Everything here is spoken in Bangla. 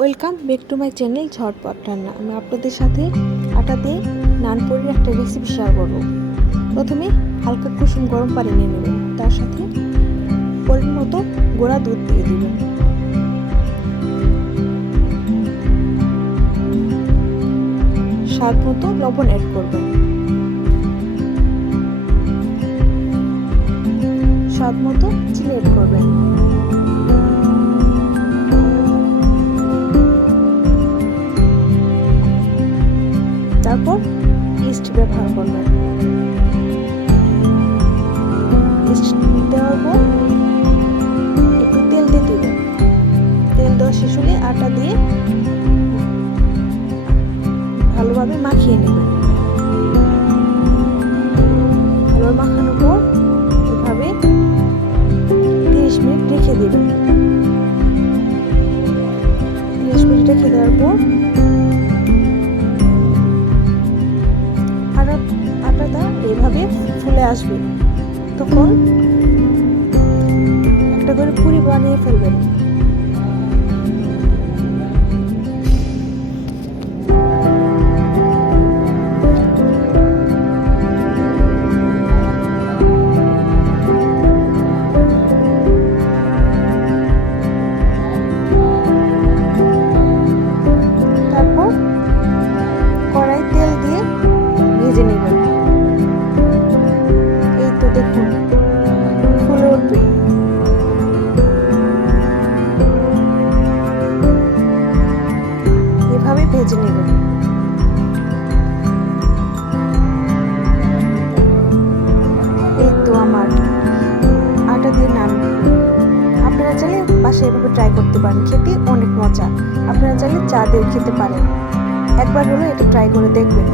Welcome back to my channel ঝটপট রান্না। আমি আপনাদের সাথে আটা দিয়ে নান পরির একটা রেসিপি শেয়ার করব। প্রথমে হালকা কুসুম গরম পানি নিয়ে নেবেন তার সাথে পরির মতো গোড়া দুধ দিয়ে দিবেন স্বাদ মতো লবণ অ্যাড করবেন স্বাদ মতো চিনি অ্যাড করবেন। তারপর ইস্ট ব্যবহার করবেন। ইস্ট দেওয়ার পর একটু তেল দিয়ে দিবেন। তেল দেওয়া শেষ হলে আটা দিয়ে ভালোভাবে মাখিয়ে নেবেন। ভালো মাখানোর পর এভাবে তিরিশ মিনিট রেখে দেবেন। তিরিশ মিনিট রেখে দেওয়ার পর এইভাবে ফুলে আসবে। তখন একটা করে পুরি বানিয়ে ফেলবেন। এভাবে ভেজে নেবেন এই তো আমার আটা দিয়ে নান। আপনারা চাইলে বাসায় এভাবে ট্রাই করতে পারেন, খেতে অনেক মজা। আপনারা চাইলে চা দিয়ে খেতে পারেন। একবার হলো এটা ট্রাই করে দেখবেন।